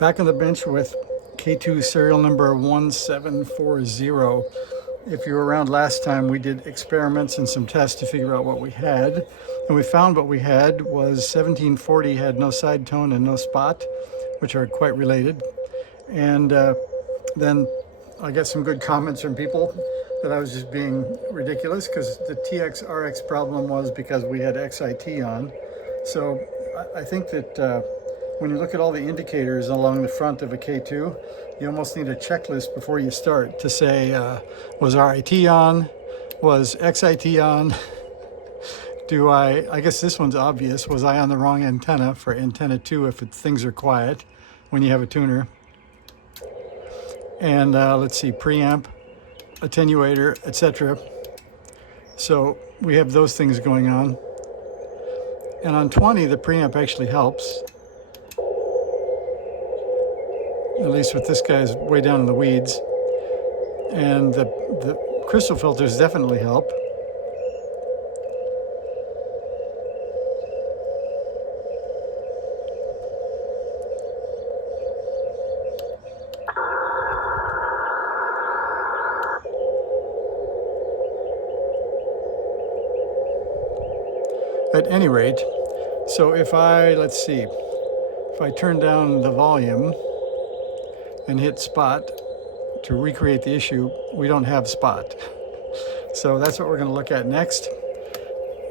Back on the bench with K2 serial number 1740. If you were around last time, we did experiments and some tests to figure out what we had. And we found what we had was 1740 had no side tone and no spot, which are quite related. And then I got some good comments from people that I was just being ridiculous because the TX-RX problem was because we had XIT on. So I think that when you look at all the indicators along the front of a K2, you almost need a checklist before you start to say, was RIT on? Was XIT on? I guess this one's obvious. Was I on the wrong antenna for antenna 2 if things are quiet when you have a tuner? And let's see, preamp, attenuator, etc. So we have those things going on. And on 20, the preamp actually helps. At least with this guy's way down in the weeds. And the crystal filters definitely help. At any rate, so if I turn down the volume and hit spot to recreate the issue, we don't have spot. So that's what we're going to look at next.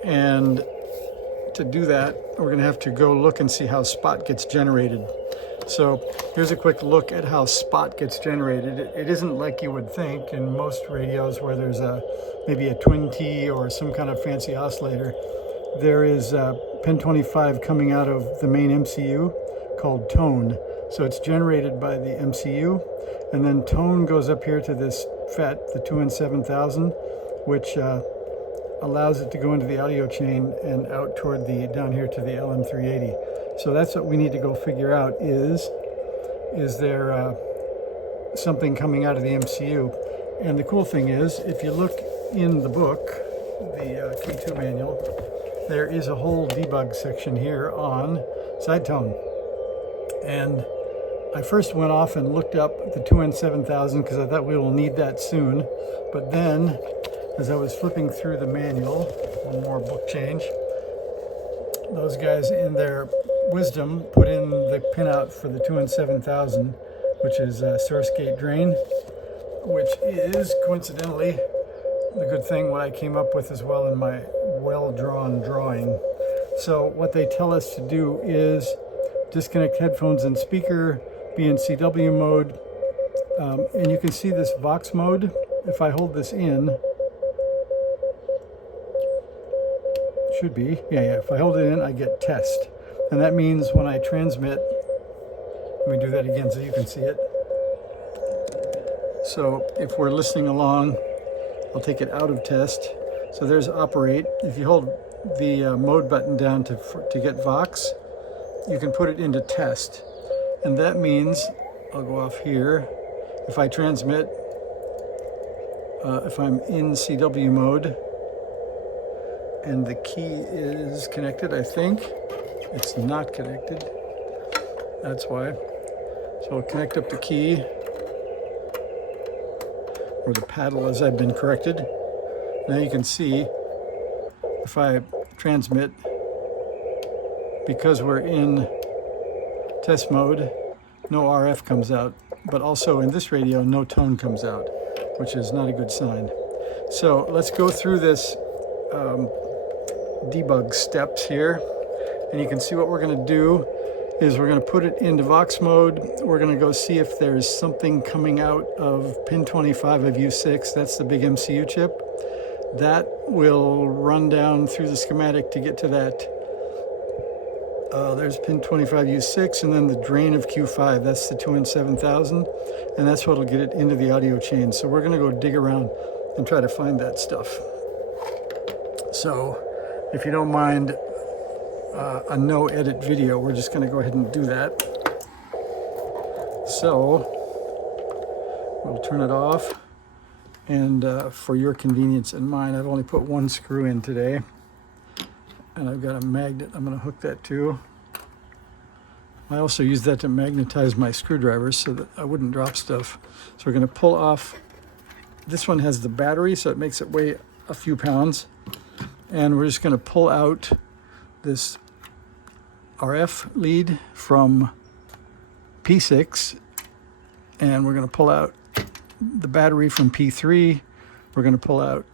And to do that, we're going to have to go look and see how spot gets generated. So here's a quick look at how spot gets generated. It isn't like you would think in most radios where there's maybe a twin T or some kind of fancy oscillator. There is pin 25 coming out of the main MCU called tone. So it's generated by the MCU, and then tone goes up here to this FET, the 2N7000, which allows it to go into the audio chain and out toward down here to the LM380. So that's what we need to go figure out is there something coming out of the MCU? And the cool thing is, if you look in the book, the K2 manual, there is a whole debug section here on sidetone. And I first went off and looked up the 2N7000 because I thought we will need that soon. But then, as I was flipping through the manual, one more book change, those guys in their wisdom put in the pinout for the 2N7000, which is source gate drain, which is coincidentally the good thing what I came up with as well in my well-drawn drawing. So what they tell us to do is disconnect headphones and speaker, be in CW mode, and you can see this Vox mode. If I hold this in, should be, yeah, if I hold it in, I get test. And that means when I transmit, let me do that again so you can see it. So if we're listening along, I'll take it out of test. So there's operate. If you hold the mode button down to get Vox, you can put it into test. And that means, I'll go off here, if I transmit, if I'm in CW mode, and the key is connected, I think. It's not connected. That's why. So I'll connect up the key, or the paddle as I've been corrected. Now you can see, if I transmit, because we're in test mode, no RF comes out, but also in this radio, no tone comes out, which is not a good sign. So let's go through this debug steps here, and you can see what we're going to do is we're going to put it into Vox mode. We're going to go see if there's something coming out of pin 25 of U6. That's the big MCU chip. That will run down through the schematic to get to that. There's pin 25 U6, and then the drain of Q5. That's the 2N7000, and that's what'll get it into the audio chain. So we're going to go dig around and try to find that stuff. So if you don't mind a no edit video, we're just going to go ahead and do that. So we'll turn it off, and for your convenience and mine, I've only put one screw in today, and I've got a magnet I'm going to hook that to. I also use that to magnetize my screwdrivers so that I wouldn't drop stuff. So we're going to pull off. This one has the battery, so it makes it weigh a few pounds. And we're just going to pull out this RF lead from P6. And we're going to pull out the battery from P3. We're going to pull out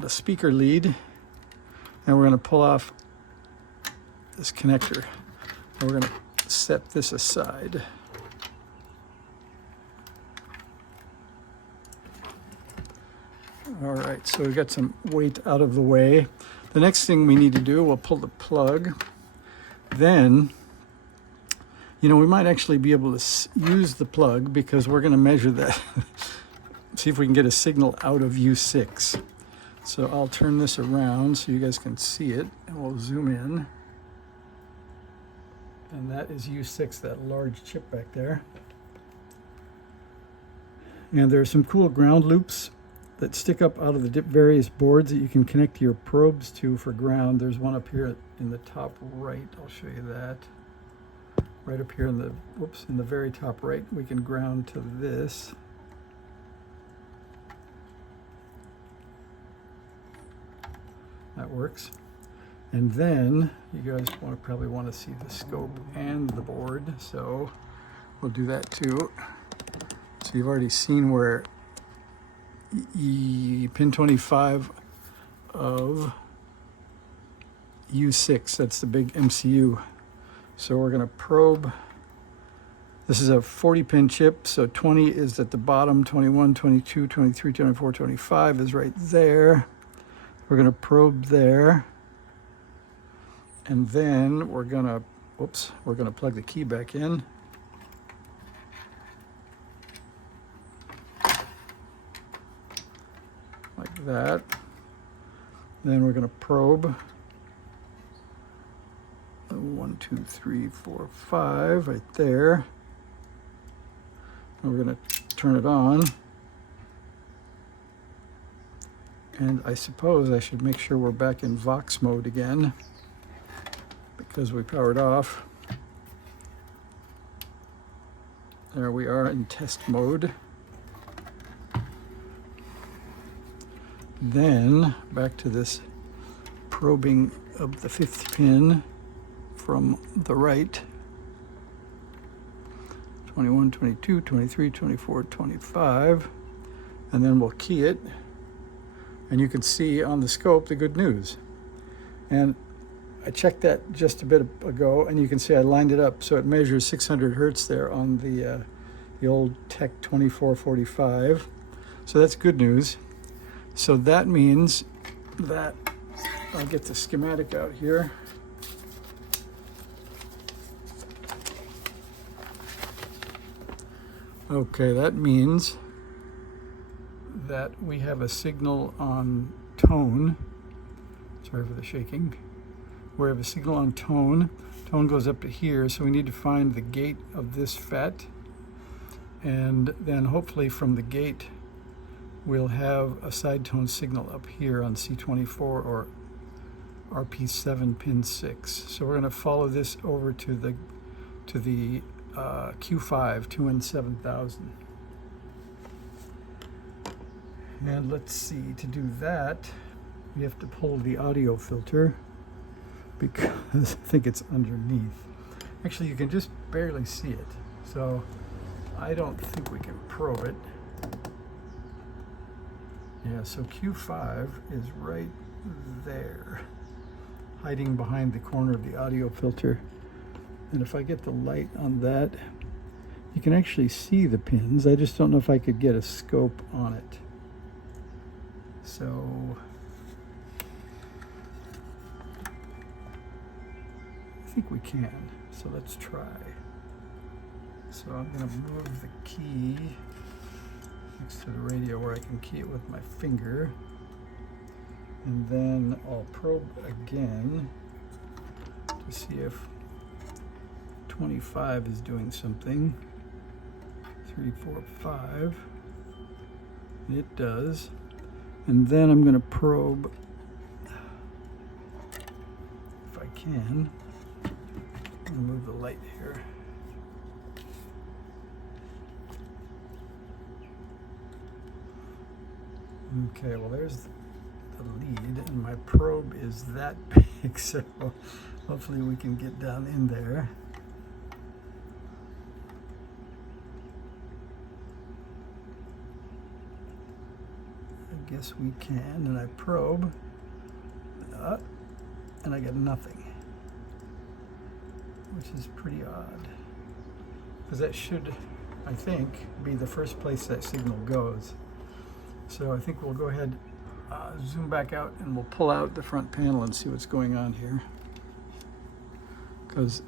the speaker lead. And we're going to pull off this connector. And we're going to set this aside. All right, so we've got some weight out of the way. The next thing we need to do, we'll pull the plug. Then, you know, we might actually be able to use the plug because we're going to measure that. See if we can get a signal out of U6. So I'll turn this around so you guys can see it, and we'll zoom in. And that is U6, that large chip back there. And there are some cool ground loops that stick up out of the various boards that you can connect your probes to for ground. There's one up here in the top right. I'll show you that. Right up here in the, whoops, in the very top right, we can ground to this. That works. And then you guys probably want to see the scope and the board, so we'll do that too. So you've already seen where pin 25 of U6, that's the big MCU. So we're going to probe. This is a 40-pin chip, so 20 is at the bottom, 21, 22, 23, 24, 25 is right there. We're going to probe there. And then we're going to, whoops, we're going to plug the key back in. Like that. Then we're going to probe 1, 2, 3, 4, 5 right there. And we're going to turn it on. And I suppose I should make sure we're back in Vox mode again because we powered off. There we are in test mode. Then back to this probing of the 5th pin from the right. 21, 22, 23, 24, 25. And then we'll key it. And you can see on the scope the good news. And I checked that just a bit ago, and you can see I lined it up so it measures 600 hertz there on the old Tech 2445. So that's good news. So that means that I'll get the schematic out here. Okay, that means that we have a signal on tone. Sorry for the shaking. We have a signal on tone. Tone goes up to here, so we need to find the gate of this FET. And then hopefully from the gate, we'll have a side tone signal up here on C24 or RP7 pin 6. So we're going to follow this over to the Q5 2N7000. And let's see, to do that, we have to pull the audio filter because I think it's underneath. Actually, you can just barely see it. So I don't think we can probe it. Yeah, so Q5 is right there, hiding behind the corner of the audio filter. And if I get the light on that, you can actually see the pins. I just don't know if I could get a scope on it. So I think we can. So let's try. So I'm going to move the key next to the radio where I can key it with my finger. And then I'll probe again to see if 25 is doing something. 3, 4, 5. It does. And then I'm going to probe, if I can. I'm going to move the light here. Okay, well there's the lead, and my probe is that big, so hopefully we can get down in there. I guess we can, and I probe, and I get nothing, which is pretty odd, because that should, I think, be the first place that signal goes. So I think we'll go ahead, zoom back out, and we'll pull out the front panel and see what's going on here, because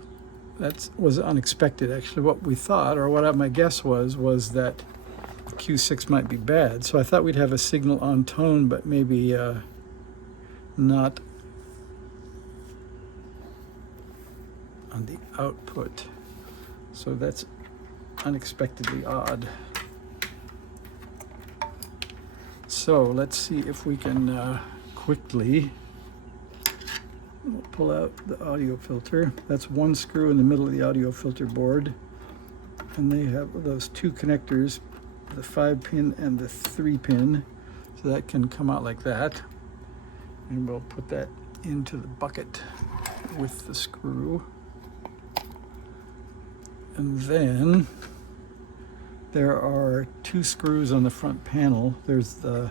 that was unexpected. Actually, what we thought, or what my guess was that Q6 might be bad. So I thought we'd have a signal on tone, but maybe not on the output. So that's unexpectedly odd. So let's see if we can quickly pull out the audio filter. That's one screw in the middle of the audio filter board, and they have those two connectors, the 5-pin and the 3-pin, so that can come out like that, and we'll put that into the bucket with the screw. And then there are two screws on the front panel. There's the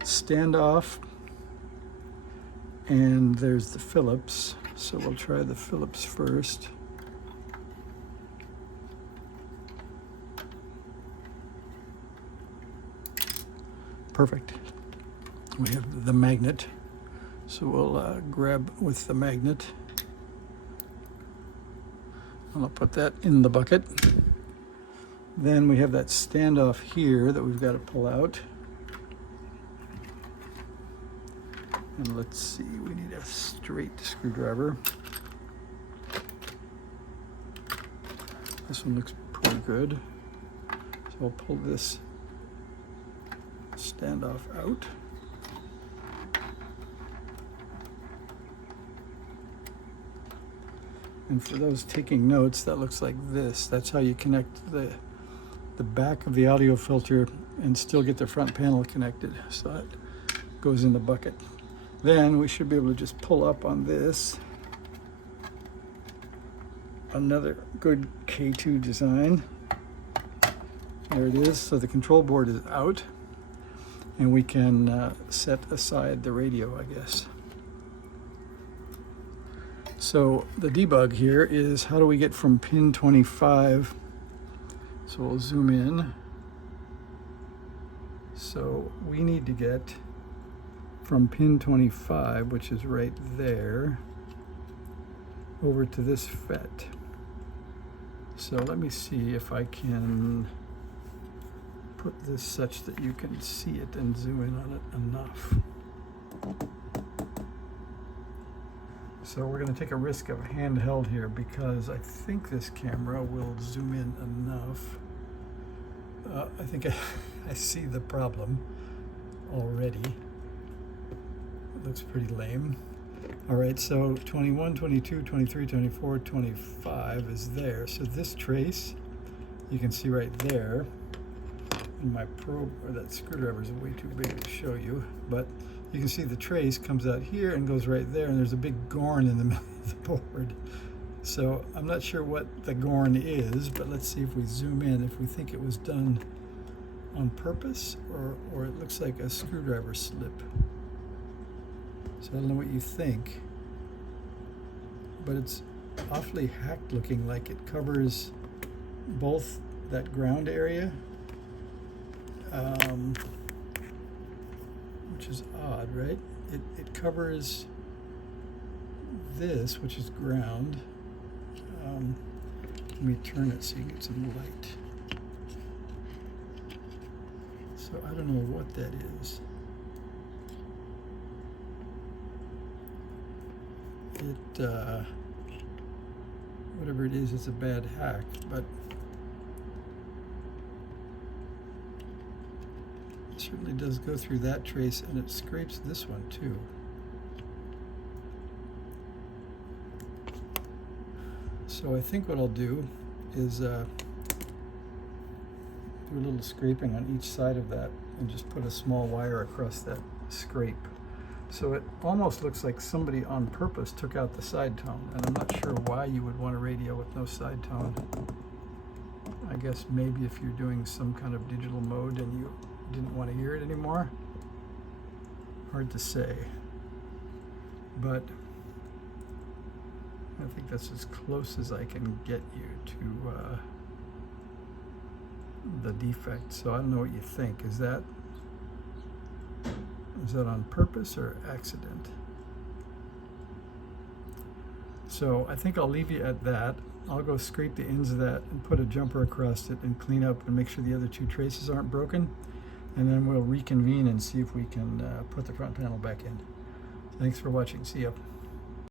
standoff and there's the Phillips. So we'll try the Phillips first. Perfect. We have the magnet. So we'll grab with the magnet. And I'll put that in the bucket. Then we have that standoff here that we've got to pull out. And let's see, we need a straight screwdriver. This one looks pretty good. So I'll pull this standoff out. And for those taking notes, that looks like this. That's how you connect the back of the audio filter and still get the front panel connected. So that goes in the bucket. Then we should be able to just pull up on this. Another good K2 design. There it is. So the control board is out, and we can set aside the radio, I guess. So the debug here is, how do we get from pin 25? So we'll zoom in. So we need to get from pin 25, which is right there, over to this FET. So let me see if I can put this such that you can see it and zoom in on it enough. So we're going to take a risk of handheld here, because I think this camera will zoom in enough. I think I see the problem already. It looks pretty lame. All right, so 21, 22, 23, 24, 25 is there. So this trace, you can see right there. And my probe, or that screwdriver is way too big to show you, but you can see the trace comes out here and goes right there, and there's a big gorn in the middle of the board. So I'm not sure what the gorn is, but let's see if we zoom in, if we think it was done on purpose, or it looks like a screwdriver slip. So I don't know what you think, but it's awfully hacked looking, like it covers both that ground area, which is odd, right? It covers this, which is ground. Let me turn it so you can get some light. So I don't know what that is. Whatever it is, it's a bad hack, but it certainly does go through that trace, and it scrapes this one too. So I think what I'll do is do a little scraping on each side of that and just put a small wire across that scrape. So it almost looks like somebody on purpose took out the side tone, and I'm not sure why you would want a radio with no side tone. I guess maybe if you're doing some kind of digital mode and you didn't want to hear it anymore. Hard to say. But I think that's as close as I can get you to the defect. So I don't know what you think. Is that on purpose or accident? So I think I'll leave you at that. I'll go scrape the ends of that and put a jumper across it and clean up and make sure the other two traces aren't broken. And then we'll reconvene and see if we can put the front panel back in. Thanks for watching. See ya.